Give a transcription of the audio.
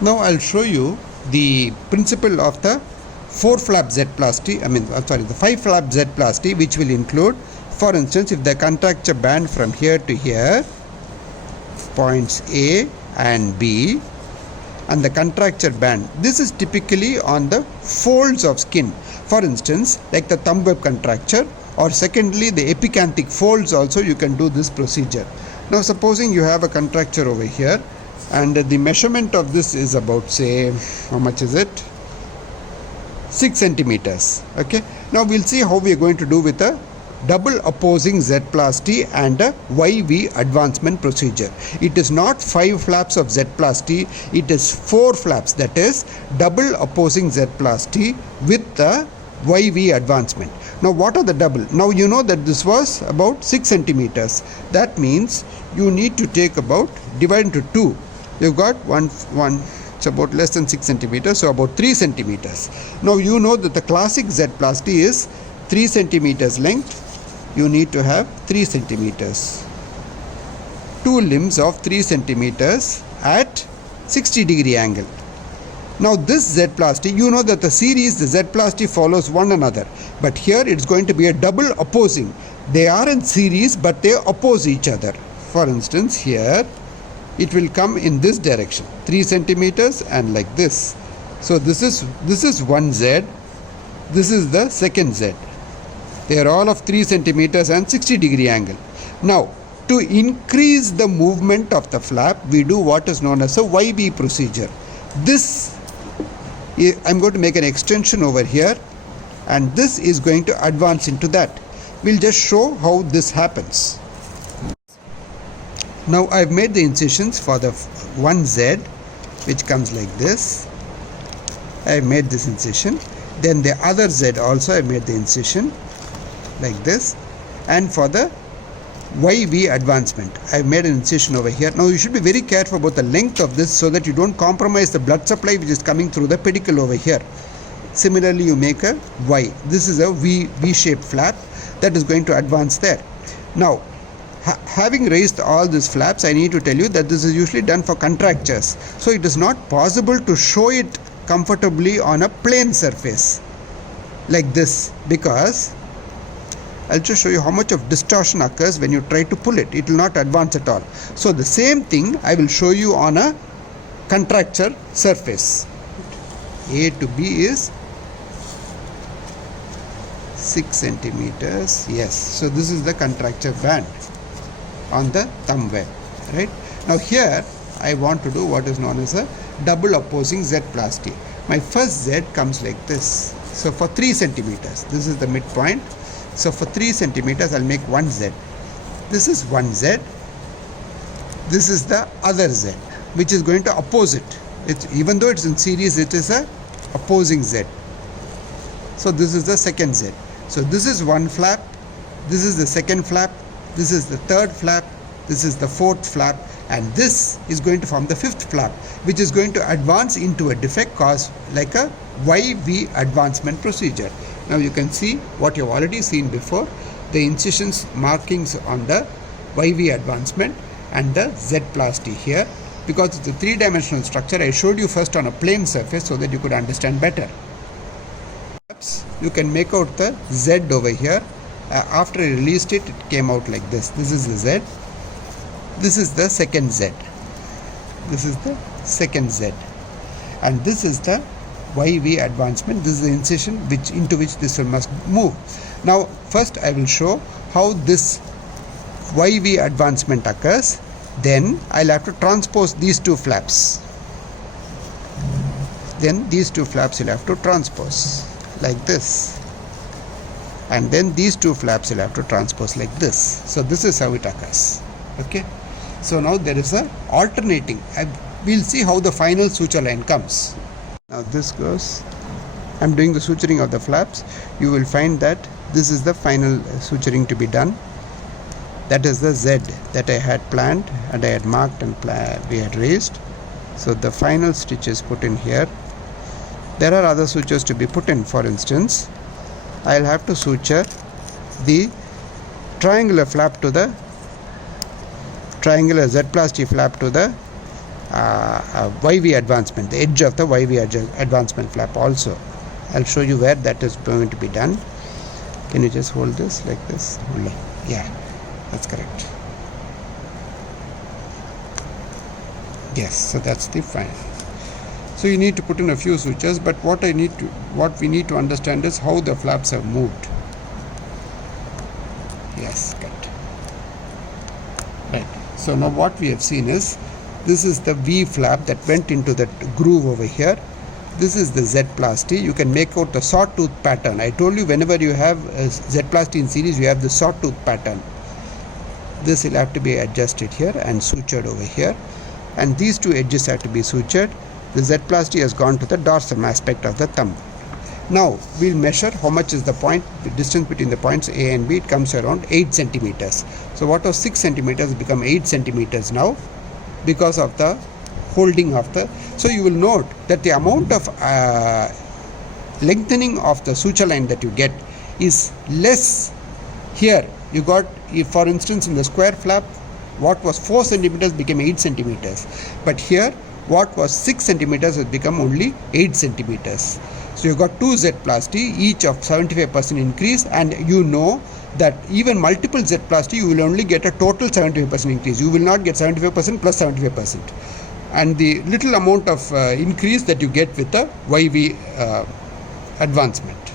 Now I'll show you the principle of the 4 flap Z plasty, the 5 flap Z plasty, which will include, for instance, if the contracture band from here to here, points A and B, and the contracture band, this is typically on the folds of skin, for instance, like the thumb web contracture, or secondly the epicanthic folds also you can do this procedure. Now supposing you have a contracture over here, and the measurement of this is about, say, how much is it? 6 centimeters. Okay. Now we'll see how we are going to do with a double opposing Z plasty and a YV advancement procedure. It is not 5 flaps of Z plasty, it is 4 flaps, that is double opposing Z plasty with the YV advancement. Now what are the double? Now you know that this was about 6 centimeters. That means you need to take about, divide into 2. You've got one, it's about less than 6 centimeters, so about 3 centimeters. Now you know that the classic Z plasty is 3 centimeters length. You need to have 3 centimeters. 2 limbs of 3 centimeters at 60-degree angle. Now this Z plasty, you know that the series, the Z plasty follows one another. But here it's going to be a double opposing. They are in series but they oppose each other. For instance, here it will come in this direction, 3 centimeters and like this. So this is one Z, this is the second Z. They are all of 3 centimeters and 60-degree angle. Now to increase the movement of the flap, we do what is known as a YB procedure. This, I'm going to make an extension over here, and this is going to advance into that. We'll just show how this happens. Now I've made the incisions for the one Z, which comes like this. I've made this incision. Then the other Z also I made the incision like this. And for the YV advancement, I've made an incision over here. Now you should be very careful about the length of this so that you don't compromise the blood supply which is coming through the pedicle over here. Similarly, you make a Y. This is a V-shaped flap that is going to advance there. Now, having raised all these flaps, I need to tell you that this is usually done for contractures. So it is not possible to show it comfortably on a plane surface like this, because I'll just show you how much of distortion occurs when you try to pull it. It will not advance at all. So the same thing I will show you on a contracture surface. A to B is 6 centimeters. Yes. So this is the contracture band on the thumb web, right? Now here I want to do what is known as a double opposing Z plasty. My first Z comes like this. So for 3 centimeters, this is the midpoint. So for 3 centimeters, I'll make one Z. This is one Z. This is the other Z, which is going to oppose it. Even though it's in series, it is a opposing Z. So this is the second Z. So this is one flap. This is the second flap. This is the third flap. This is the fourth flap. And this is going to form the fifth flap, which is going to advance into a defect caused like a YV advancement procedure. Now you can see what you've already seen before, the incisions markings on the YV advancement and the Z plasty here. Because it's a 3-dimensional structure, I showed you first on a plane surface so that you could understand better. You can make out the Z over here. After I released it, it came out like this. This is the Z. This is the second Z. This is the second Z. And this is the YV advancement. This is the incision into which this one must move. Now first I will show how this YV advancement occurs. Then I'll have to transpose these two flaps. Then these two flaps you'll have to transpose like this. And then these two flaps you'll have to transpose like this. So this is how it occurs. Okay. So now there is a alternating. We'll see how the final suture line comes. Now this goes. I'm doing the suturing of the flaps. You will find that this is the final suturing to be done. That is the Z that I had planned and I had marked and we had raised. So the final stitch is put in here. There are other sutures to be put in. For instance, I'll have to suture the triangular flap to the triangular Z plasty flap to the YV advancement, the edge of the YV advancement flap also. I'll show you where that is going to be done. Can you just hold this like this? Yeah, that's correct. Yes, so that's the fine. So you need to put in a few sutures, but what we need to understand is how the flaps have moved. Yes, good. Right. So now what we have seen is, this is the V flap that went into that groove over here. This is the Z plasty. You can make out the sawtooth pattern. I told you whenever you have a Z plasty in series, you have the sawtooth pattern. This will have to be adjusted here and sutured over here. And these two edges have to be sutured. The Z plasty has gone to the dorsum aspect of the thumb. Now we'll measure how much is the distance between the points A and B. It comes around 8 centimeters. So what was 6 centimeters become 8 centimeters now, because of the holding of the. So you will note that the amount of lengthening of the suture line that you get is less. Here you got, if for instance in the square flap, what was 4 centimeters became 8 centimeters, but here what was 6 centimeters has become only 8 centimeters. So you got 2 Z plasty, each of 75% increase, and you know that even multiple Z plasty you will only get a total 75% increase. You will not get 75% plus 75%. And the little amount of increase that you get with the YV advancement.